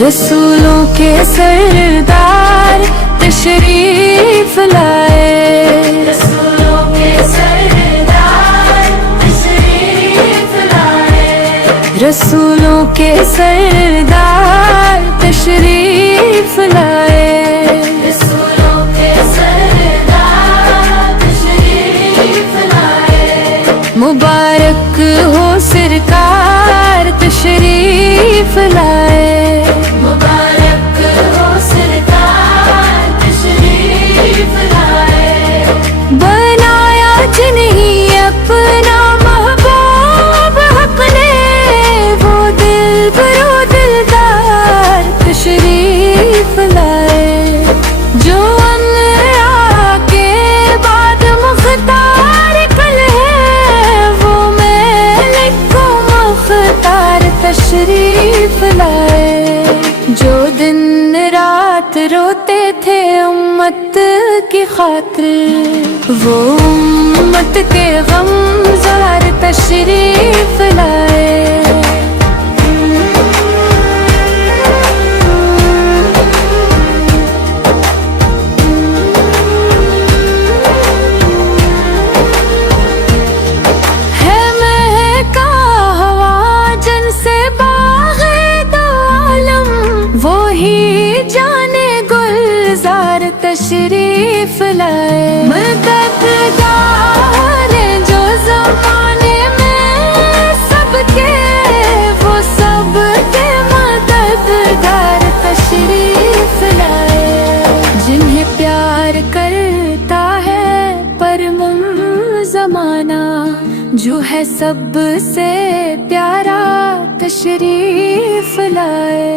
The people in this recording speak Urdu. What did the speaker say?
رسولوں کے سردار تشریف لائے، رسولوں کے سردار تشریف لائے، رسولوں کے سردار تشریف لائے، رسولوں کے سردار تشریف لائے، مبارک ہو سرکار تشریف لائے، مبارک ہو سرکار تشریف لائے، بنایا جنہیں اپنا محبوب حق نے، وہ دل برو دلدار تشریف لائے، جو انبیاء کے بعد مختار کل ہے، وہ ملک و مختار تشریف لائے، جو دن رات روتے تھے امت کی خاطر، وہ امت کے غمزار تشریف لائے، ہے مہکا ہوا جن سے باغ دو عالم، وہی جانے گلزار تشریف لائے، مددگار جو زمانے میں سب کے، وہ سب کے مددگار تشریف لائے، جنہیں پیار کرتا ہے پرمم زمانہ، جو ہے سب سے پیارا تشریف لائے۔